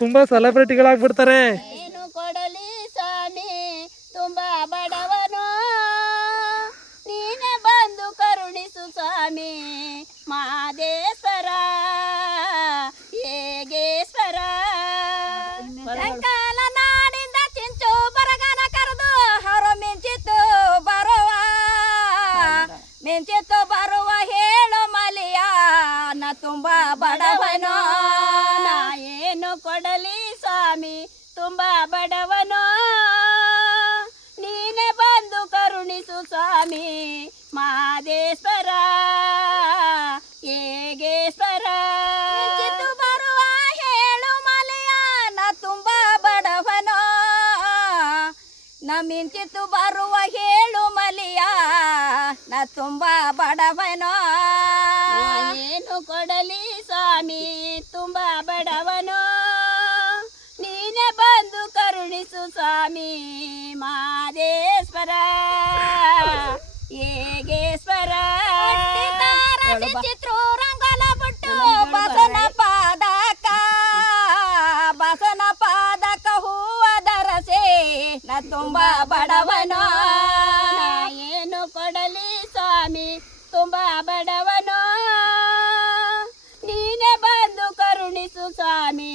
ತುಂಬಾ ಸೆಲೆಬ್ರಿಟಿಗಳಾಗ್ಬಿಡ್ತಾರೆ. ಏನು ಕೊಡಲಿ ಸ್ವಾಮಿ ತುಂಬಾ ಬಡವನು, ನೀನೆ ಬಂದು ಕರುಣಿಸು ಸ್ವಾಮಿ ಮಾದೇಶ್ವರ ಹೇಗೇಶ್ವರ. ಸಂಕಾಲ ನಾಡಿಂದ ಚಿಂಚು ಬರಗನ ಕರೆದು ಹರು ಮಿಂಚಿತ್ತು ಬರುವ ಹೇಳು ಮಲಿಯ ನ ತುಂಬಾ ಬಡವನು. ನಾ ಏನು ಕೊಡಲಿ ಸ್ವಾಮಿ ತುಂಬಾ ಬಡವನು, ನೀನೆ ಬಂದು ಕರುಣಿಸು ಸ್ವಾಮಿ ಮಾದೇಶ್ವರ ಹೇಗೇಶ್ವರ. ಮಿಂಚಿತ್ತು ಬರುವ ಹೇಳು ಮಲಿಯ ನ ತುಂಬಾ ಬಡವನು, ನ ಮಿಂಚಿತ್ತು ಬರುವ ಹೇಳು ಮಲಿಯ ನ ತುಂಬಾ ಬಡವನು. ಏನು ಕೊಡಲಿ ಸ್ವಾಮಿ ತುಂಬಾ ಬಡವನು, ನೀನೆ ಬಂದು ಕರುಣಿಸು ಸ್ವಾಮಿ ಮಾದೇಶ್ವರ ಹೇಗೇಶ್ವರ. ಚಿತ್ರ ರಂಗೋಲ ಬಿಟ್ಟು ಬಸನ ಪಾದಕ ಹೂವ ಧರಸೆ ನ ತುಂಬಾ ಬಡವನು. ಏನು ಕೊಡಲಿ ಸ್ವಾಮಿ ತುಂಬಾ ಬಡವನು, ನೀನೆ ಬಂದು ಕರುಣಿಸು ಸ್ವಾಮಿ